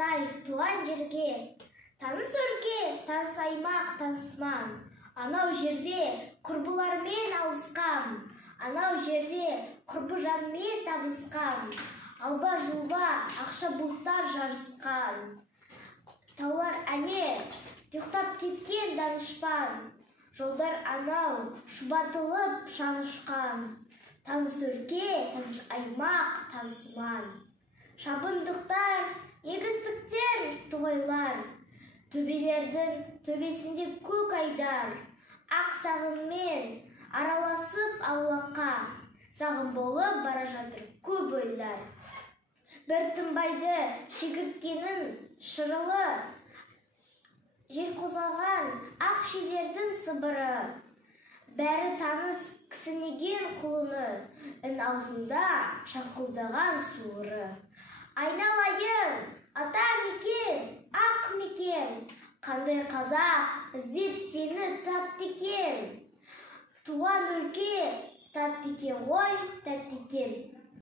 Ата туған жерге, таныс өлке, таныс аймақ, таныс маң. Анау жерде құрбылармен алысқам, анау жерде құрбы жанмен табысқам. Алба-жұлба ақша бұлттар жарысқан. Таулар әне, ұйықтап кеткен данышпан. Жолдар анау, шұбатылып шаңышқан. Таныс өлке, таныс аймақ, таныс маң. Шабындықтар, егістіктер, тоғайлар. Төбелердің төбесінде көк айдар. Ақ сағыммен араласып аулаққа. Сағым болып бара жатыр көп ойлар. Бір тынбайды шегірткенің шырылы. Жел қозғаған ақ шилердің сыбыры. Бәрі таныс кісінеген құлыны. Үн аузында шаңқылдаған суыры. Айналайын, ата мекен, ақ мекен. Қандай қазақ іздеп сені тапты екен. Туған өлке тәтті екен ғой, тәтті екен.